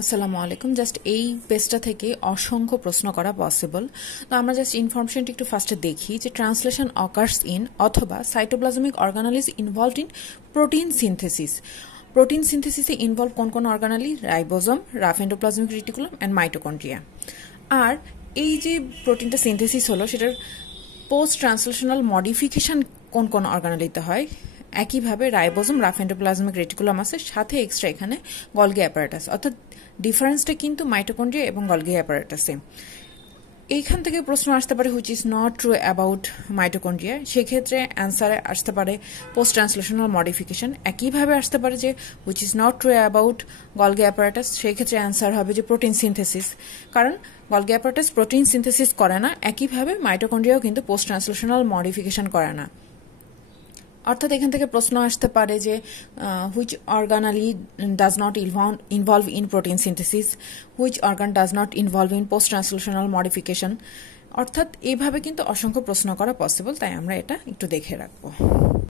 আসসালামু আলাইকুম। জাস্ট এই পেজটা থেকে অসংখ্য প্রশ্ন করা পসিবল। তো আমরা জাস্ট ইনফরমেশনটি একটু ফার্স্টে দেখি যে ট্রান্সলেশন অকার্স ইন অথবা cytoplasmic organelles involved in protein synthesis. Protein সিনথেসিসে ইনভলভ কোন কোন organelle? Ribosome, rough endoplasmic reticulum and mitochondria. আর এই যে প্রোটিনটা সিনথেসিস হলো সেটার পোস্ট ট্রান্সলেশনাল মডিফিকেশন কোন কোন অর্গানালিতে হয়? একইভাবে রাইবোজোম, রাফ এন্ডোপ্লাজমিক রেটিকুলাম আছে, সাথে এক্সট্রা এখানে গলগি অ্যাপারেটাস, অর্থাৎ ডিফারেন্সটা কিন্তু মাইটোকন্ড্রিয়া এবং গলগি অ্যাপারেটাসে। এইখান থেকে প্রশ্ন আসতে পারে which is not true about mitochondria, সেক্ষেত্রে অ্যান্সারে আসতে পারে পোস্ট ট্রান্সলেশনাল মডিফিকেশন। একইভাবে আসতে পারে যে which is not true about Golgi apparatus, সেই ক্ষেত্রে অ্যান্সার হবে যে প্রোটিন সিনথেসিস, কারণ গলগি অ্যাপারেটাস প্রোটিন সিনথেসিস করে না। একইভাবে মাইটোকন্ড্রিয়াও কিন্তু পোস্ট ট্রান্সলেশনাল মডিফিকেশন করে না। অর্থাৎ এখান থেকে প্রশ্ন আসতে পারে যে which organelle does not involve in protein synthesis, which organ does not involve in post translational modification. অর্থাৎ এইভাবে কিন্তু অসংখ্য প্রশ্ন করা পসিবল, তাই আমরা এটা একটু দেখে রাখবো।